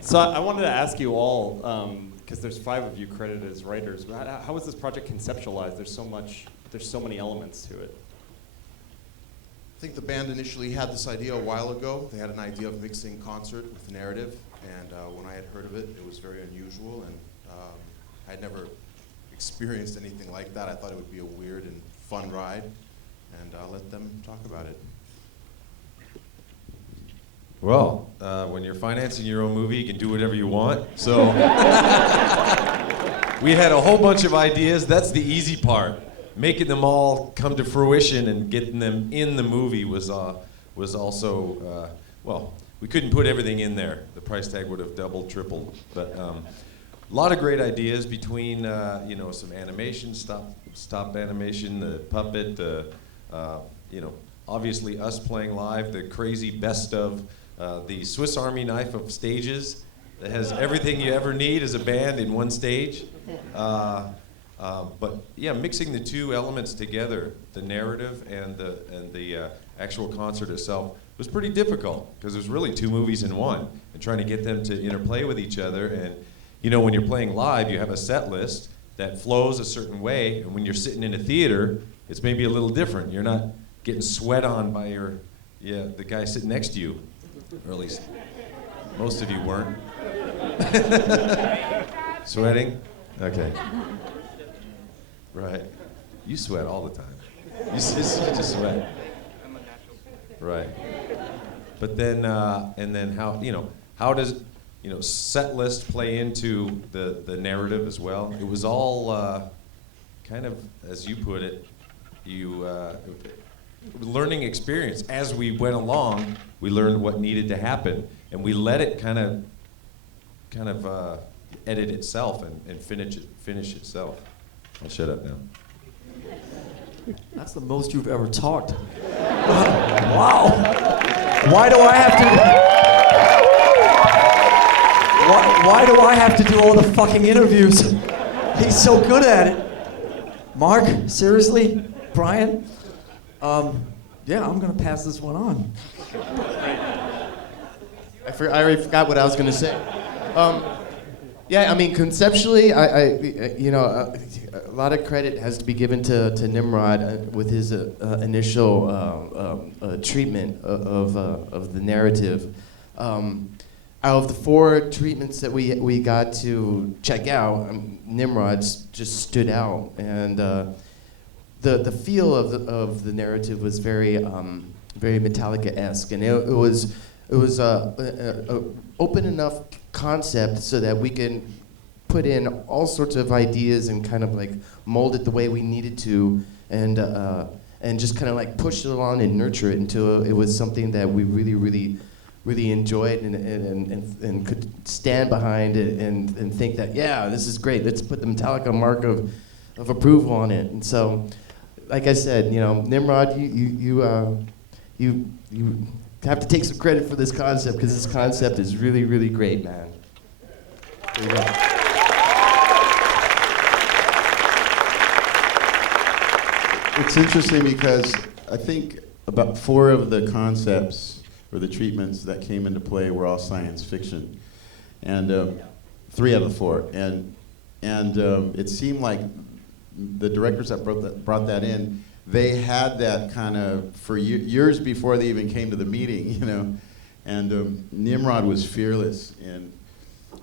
So I wanted to ask you all, because there's 5 of you credited as writers. How was this project conceptualized? There's so many elements to it. I think the band initially had this idea a while ago. They had an idea of mixing concert with narrative, and when I had heard of it, it was very unusual, and I had never experienced anything like that. I thought it would be a weird and fun ride, and I'll let them talk about it. Well, when you're financing your own movie, you can do whatever you want. So we had a whole bunch of ideas. That's the easy part. Making them all come to fruition and getting them in the movie was also, well, we couldn't put everything in there. The price tag would have doubled, tripled. But a lot of great ideas between, some animation, stop animation, the puppet, obviously us playing live, the crazy best of, the Swiss Army knife of stages that has everything you ever need as a band in one stage. But yeah, mixing the two elements together, the narrative and the actual concert itself, was pretty difficult because there's really 2 movies in one, and trying to get them to interplay with each other. And when you're playing live, you have a set list that flows a certain way, and when you're sitting in a theater, it's maybe a little different. You're not getting sweat on by the guy sitting next to you, or at least most of you weren't. Sweating? Okay. Right. You sweat all the time. You just sweat. Right. But then, and then how does, set list play into the narrative as well? It was all kind of, as you put it, learning experience. As we went along, we learned what needed to happen, and we let it kind of edit itself and finish itself. I'll shut up now. That's the most you've ever talked. Wow. Why do I have to do all the fucking interviews? He's so good at it. Mark, seriously? Brian? Yeah, I'm gonna pass this one on. I already forgot what I was gonna say. Yeah, I mean, conceptually, a lot of credit has to be given to Nimrod with his initial treatment of the narrative. Out of the 4 treatments that we got to check out, Nimrod just stood out, and the feel of the narrative was very Metallica-esque, and it was open enough concept so that we can put in all sorts of ideas and kind of like mold it the way we needed to, and just kind of like push it along and nurture it until it was something that we really enjoyed and could stand behind it and think that, yeah, this is great. Let's put the Metallica mark of approval on it. And so, like I said, Nimrod, you have to take some credit for this concept, because this concept is really, really great, man. There you go. It's interesting because I think about 4 of the concepts or the treatments that came into play were all science fiction, and 3 out of the 4. And it seemed like the directors that brought that in, they had that kind of for years before they even came to the meeting, And Nimrod was fearless, and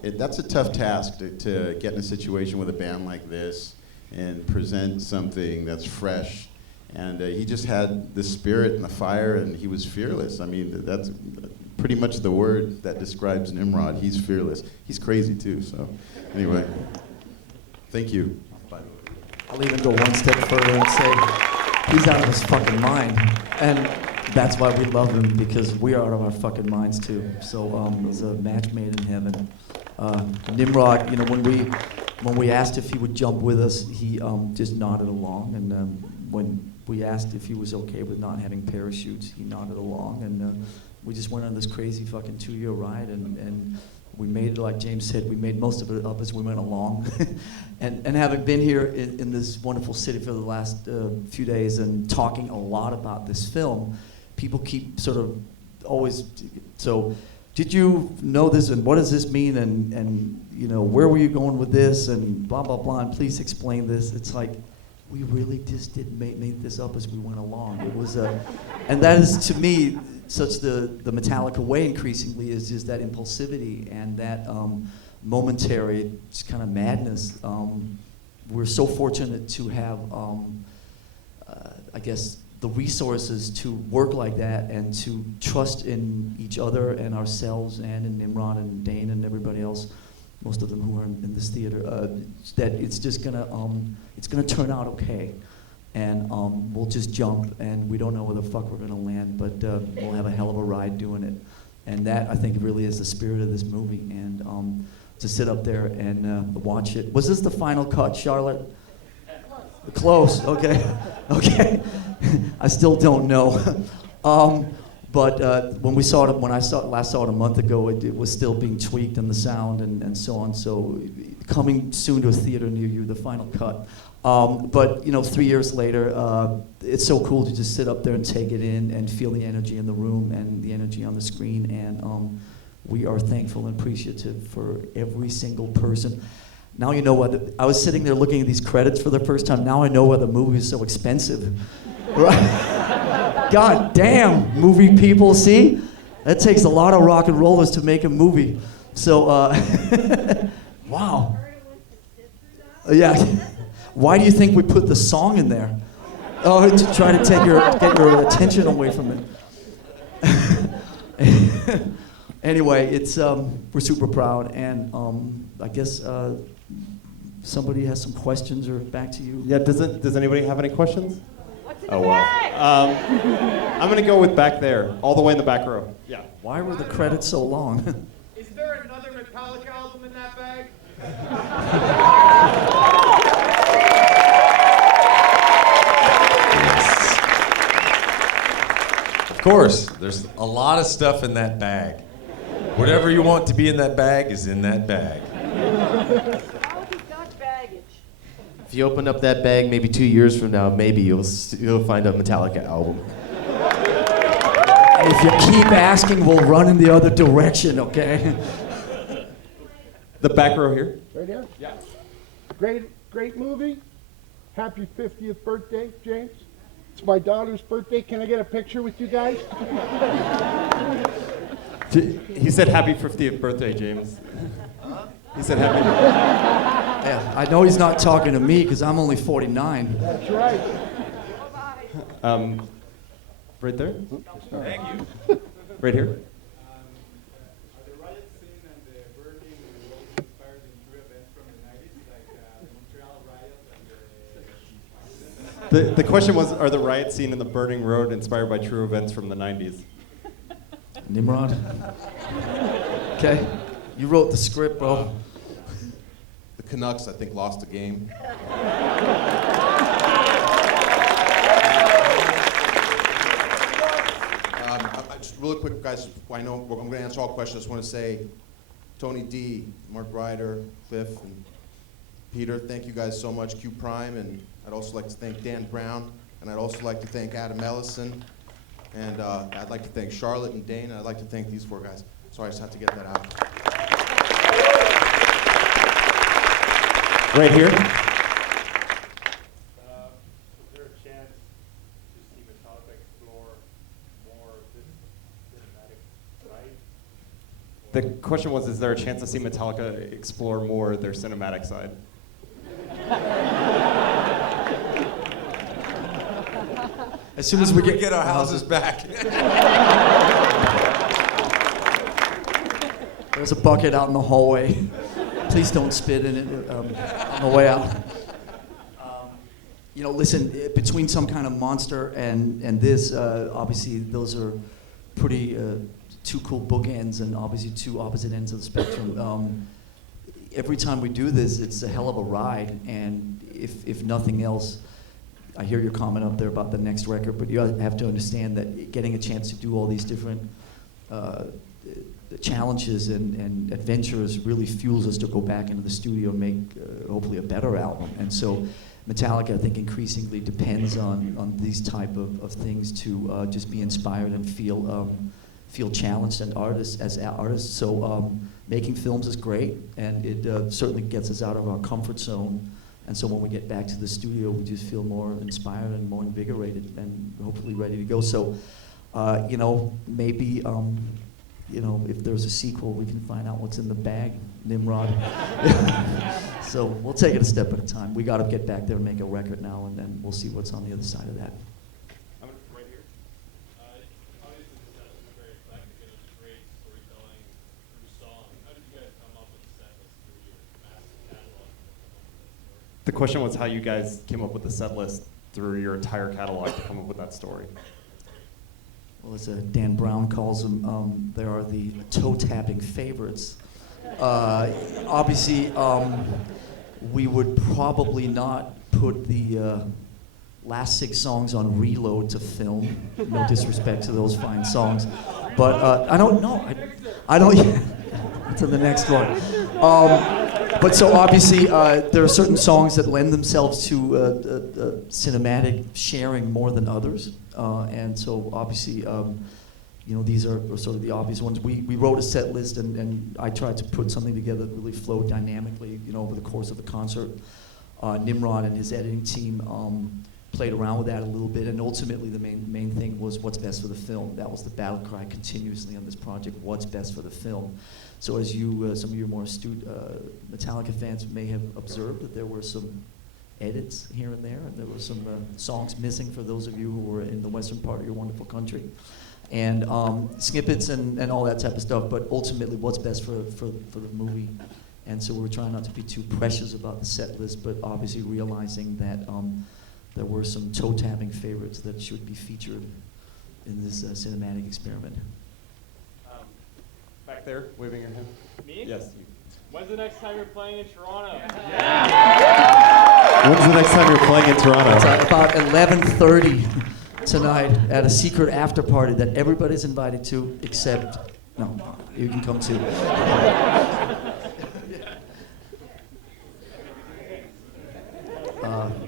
that's a tough task to get in a situation with a band like this and present something that's fresh. And he just had the spirit and the fire, and he was fearless. I mean, that's pretty much the word that describes Nimrod. He's fearless. He's crazy too. So, anyway, thank you. Bye. I'll even go one step further and say, he's out of his fucking mind, and that's why we love him, because we are out of our fucking minds too. So it's a match made in heaven. Nimrod, when we asked if he would jump with us, he just nodded along, and when we asked if he was okay with not having parachutes, he nodded along, and we just went on this crazy fucking 2-year ride, and we made it, like James said, we made most of it up as we went along. and having been here in this wonderful city for the last few days and talking a lot about this film, people keep sort of always, so did you know this, and what does this mean, and you know, where were you going with this, and blah, blah, blah, and please explain this. It's like, we really just did made this up as we went along. It was and that is, to me, such the Metallica way increasingly, is just that impulsivity and that momentary kind of madness. We're so fortunate to have, I guess, the resources to work like that and to trust in each other and ourselves and in Nimrod and Dane and everybody else, most of them who are in this theater, that it's just gonna turn out okay. And we'll just jump, and we don't know where the fuck we're gonna land, but we'll have a hell of a ride doing it. And that, I think, really is the spirit of this movie. And to sit up there and watch it. Was this the final cut, Charlotte? Close, okay. Okay. I still don't know. But when I last saw it a month ago, it was still being tweaked in the sound and so on. So coming soon to a theater near you, the final cut. But 3 years later, it's so cool to just sit up there and take it in and feel the energy in the room and the energy on the screen. And we are thankful and appreciative for every single person. Now you know what, I was sitting there looking at these credits for the first time. Now I know why the movie is so expensive. Right? God damn, movie people, see? That takes a lot of rock and rollers to make a movie. So, wow. Yeah. Why do you think we put the song in there? Oh, to try to get your attention away from it. Anyway, it's we're super proud, and I guess somebody has some questions, or back to you. Yeah, does anybody have any questions? What's in Oh, the wow. bag? I'm going to go with back there, all the way in the back row. Yeah. Why were the credits so long? Is there another Metallica album in that bag? Of course, there's a lot of stuff in that bag. Whatever you want to be in that bag is in that bag. How is it not baggage? If you open up that bag maybe 2 years from now, maybe you'll find a Metallica album. If you keep asking, we'll run in the other direction, okay? The back row here. Right here? Yeah. Great movie. Happy 50th birthday, James. It's my daughter's birthday. Can I get a picture with you guys? He said happy 50th birthday, James. He said happy. Yeah, I know he's not talking to me because I'm only 49. That's right. Right there? Thank you. Right here? Are the riot scene and the burning road inspired in true events from the 90s, like Montreal riot and The question was, are the riot scene and the burning road inspired by true events from the 90s? Nimrod? Okay, you wrote the script, bro. The Canucks, I think, lost the game. Just really quick, guys, I know I'm going to answer all questions. I just want to say, Tony D, Mark Ryder, Cliff, and Peter, thank you guys so much, Q Prime, and I'd also like to thank Dan Brown, and I'd also like to thank Adam Ellison, and I'd like to thank Charlotte and Dane, and I'd like to thank these 4 guys. Sorry, I just had to get that out. Right here? Is there a chance to see Metallica explore more of this cinematic side? The question was, is there a chance to see Metallica explore more their cinematic side? As soon as we get our houses back. There's a bucket out in the hallway. Please don't spit in it on the way out. Listen, between Some Kind of Monster and this, obviously those are pretty two cool bookends and obviously two opposite ends of the spectrum. Every time we do this, it's a hell of a ride, and if nothing else, I hear your comment up there about the next record, but you have to understand that getting a chance to do all these different challenges and adventures really fuels us to go back into the studio and make hopefully a better album. And so Metallica, I think, increasingly depends on these type of things to just be inspired and feel challenged as artists. So making films is great, and it certainly gets us out of our comfort zone. And so when we get back to the studio, we just feel more inspired and more invigorated and hopefully ready to go. So, maybe, if there's a sequel, we can find out what's in the bag, Nimrod. So we'll take it a step at a time. We got to get back there and make a record now, and then we'll see what's on the other side of that. I'm right here. Obviously, the set was very eclectic and it was great storytelling through song. How did you guys come up with the set list through your massive catalog? The question was how you guys came up with the set list through your entire catalog to come up with that story. Well, as Dan Brown calls them, there are the toe-tapping favorites. Obviously, we would probably not put the last 6 songs on reload to film. No disrespect to those fine songs, but I don't know. I don't. To the next one. But so obviously, there are certain songs that lend themselves to cinematic sharing more than others, and so obviously, these are sort of the obvious ones. We wrote a set list, and I tried to put something together that really flowed dynamically, over the course of the concert. Nimrod and his editing team played around with that a little bit, and ultimately the main thing was what's best for the film. That was the battle cry continuously on this project: what's best for the film. So as you, some of your more astute Metallica fans may have observed, that there were some edits here and there, and there were some songs missing for those of you who were in the western part of your wonderful country, and snippets and all that type of stuff. But ultimately, what's best for the movie. And so we were trying not to be too precious about the set list, but obviously realizing that there were some toe-tapping favorites that should be featured in this cinematic experiment. Back there, waving your hand. Me? Yes. You. When's the next time you're playing in Toronto? When's the next time you're playing in Toronto? It's about 11:30 tonight at a secret after party that everybody's invited to, except, no, you can come too.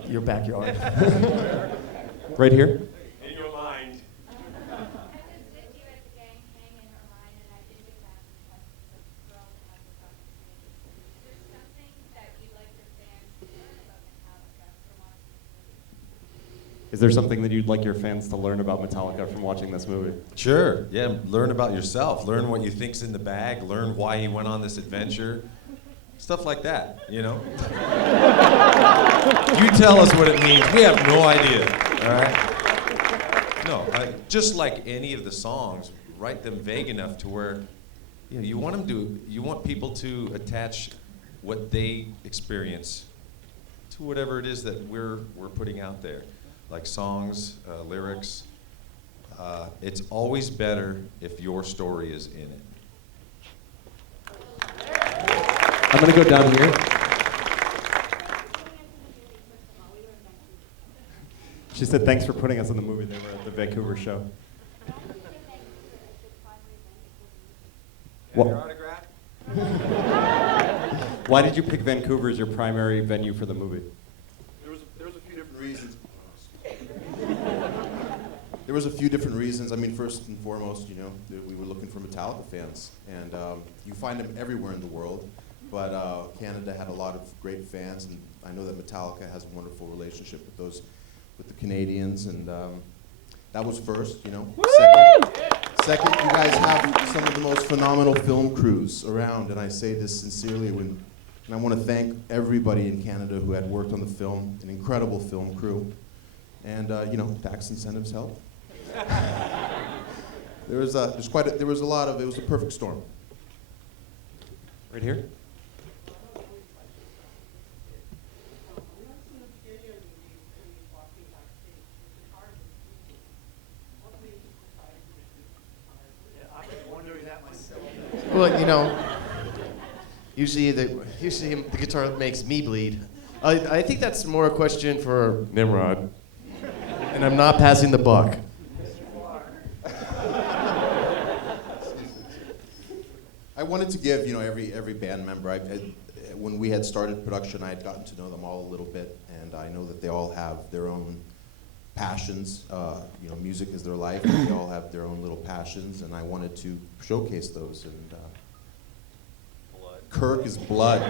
Your backyard. Right here. In your mind. Is there something that you'd like your fans to learn about Metallica from watching this movie? Sure. Yeah. Learn about yourself. Learn what you think's in the bag. Learn why he went on this adventure. Stuff like that, You tell us what it means. We have no idea. All right. No. Just like any of the songs, write them vague enough to where, you want people to attach what they experience to whatever it is that we're putting out there. Like songs, lyrics. It's always better if your story is in it. I'm going to go down here. She said thanks for putting us in the movie. They were at the Vancouver show. Your autograph? Why did you pick Vancouver as your primary venue for the movie? There was a few different reasons. There was a few different reasons. I mean, first and foremost, we were looking for Metallica fans, and you find them everywhere in the world. But Canada had a lot of great fans, and I know that Metallica has a wonderful relationship with the Canadians, and that was first, Second, you guys have some of the most phenomenal film crews around, and I say this sincerely, and I want to thank everybody in Canada who had worked on the film, an incredible film crew, and tax incentives help. It was a perfect storm. Right here. Well, usually the guitar makes me bleed. I think that's more a question for Nimrod. And I'm not passing the buck. I wanted to give, every band member, when we had started production, I had gotten to know them all a little bit, and I know that they all have their own passions. Music is their life, and they all have their own little passions, and I wanted to showcase those. And Kirk is blood.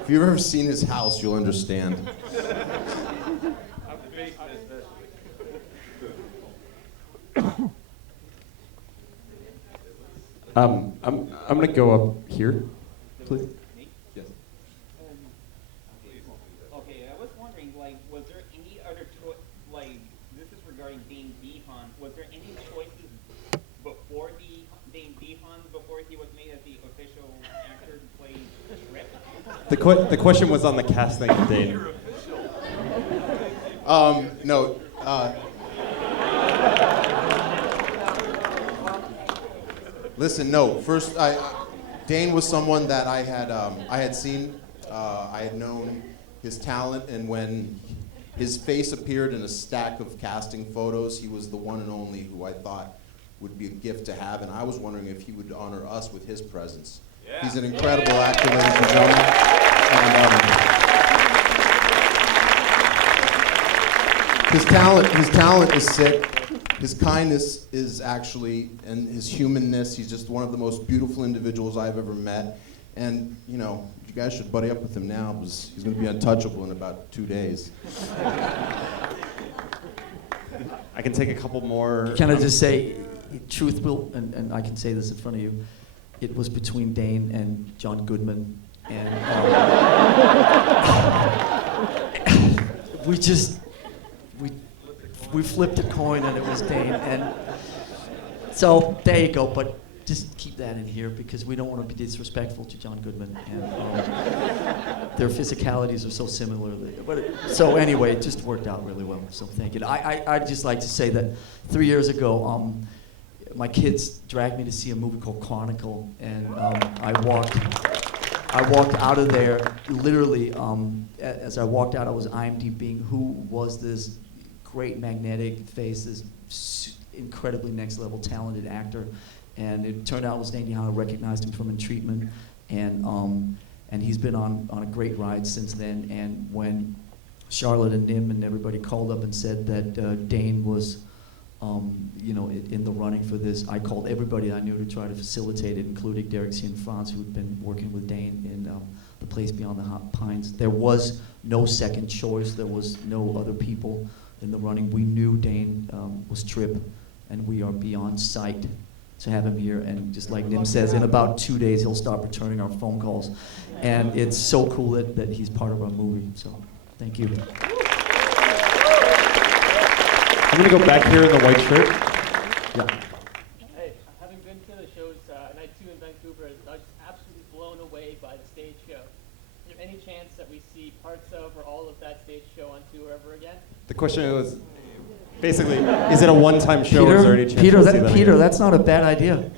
If you've ever seen his house, you'll understand. I'm gonna go up here, please. Yes. Okay, I was wondering, was there any other choice, this is regarding Dane DeHaan, was there any choices before Dane DeHaan, before he was made as the official actor to play Rip? The question was on the casting of Dane. No. Listen, no. First, Dane was someone that I had seen. I had known his talent, and when his face appeared in a stack of casting photos, he was the one and only who I thought would be a gift to have, and I was wondering if he would honor us with his presence. Yeah. He's an incredible actor, ladies and gentlemen. And, his talent is sick. His kindness is actually, and his humanness, he's just one of the most beautiful individuals I've ever met. And, you guys should buddy up with him now, because he's going to be untouchable in about 2 days. I can take a couple more. Can I just say, truth will, and I can say this in front of you, it was between Dane and John Goodman. And we flipped a coin and it was Dane. And so there you go, but just keep that in here because we don't want to be disrespectful to John Goodman. And their physicalities are so similar. So anyway, it just worked out really well, so thank you. I'd just like to say that 3 years ago, my kids dragged me to see a movie called Chronicle, and I walked out of there, literally, as I walked out, I was IMDbing who was this great magnetic face, this incredibly next level talented actor, and it turned out it was Dane DeHaan. I recognized him from In Treatment, and he's been on a great ride since then. And when Charlotte and Nim and everybody called up and said that Dane was in the running for this, I called everybody I knew to try to facilitate it, including Derek C. and Franz, who had been working with Dane in The Place Beyond the Hot Pines. There was no second choice. There was no other people in the running. We knew Dane was Trip, and we are beyond sight to have him here. And just like Nim says, in about 2 days, he'll start returning our phone calls. And it's so cool that he's part of our movie. So thank you. I'm gonna go back here in the white shirt. Yeah. Hey, having been to the shows night 2 in Vancouver, I was absolutely blown away by the stage show. Is there any chance that we see parts of or all of that stage show on tour ever again? The question was, basically, is it a one-time show or is there any chance we'll see that Peter, again? that's not a bad idea.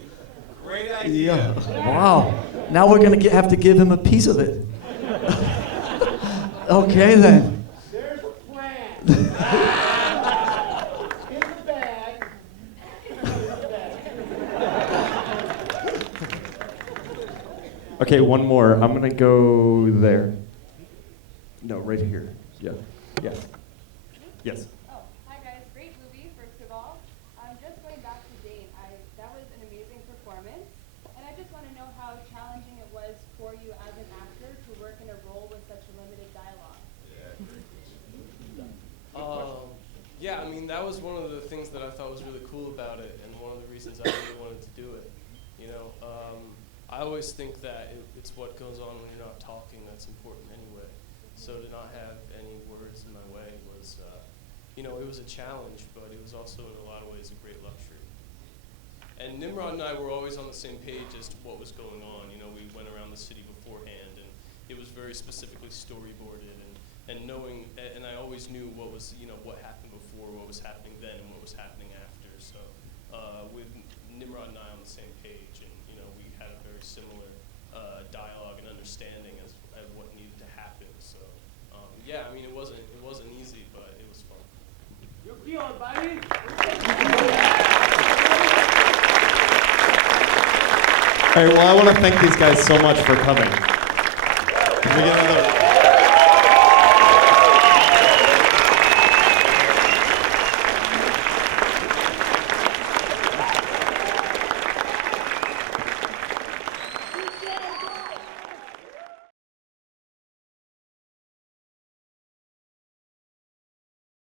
Great idea. Yeah. Wow. Now we're gonna have to give him a piece of it. Okay then. There's a plan. In the bag. Okay, one more. I'm gonna go there. No, right here. Yeah. Yes. Yes. Oh, hi guys, great movie, first of all. Just going back to Dane, that was an amazing performance, and I just want to know how challenging it was for you as an actor to work in a role with such limited dialogue. Yeah, I mean, that was one of the things that I thought was really cool about it, and one of the reasons I really wanted to do it. I always think that it's what goes on when you're not talking that's important anyway. So to not have any words in my way was, it was a challenge, but it was also in a lot of ways a great luxury. And Nimrod and I were always on the same page as to what was going on. We went around the city beforehand, and it was very specifically storyboarded, and knowing, and I always knew what was, what happened before, what was happening then, and what was happening after. So with Nimrod and I on the same page, and we had a very similar dialogue and understanding as what needed to happen. So yeah, I mean, it wasn't easy, but it was All right, well, I want to thank these guys so much for coming. Can we get another?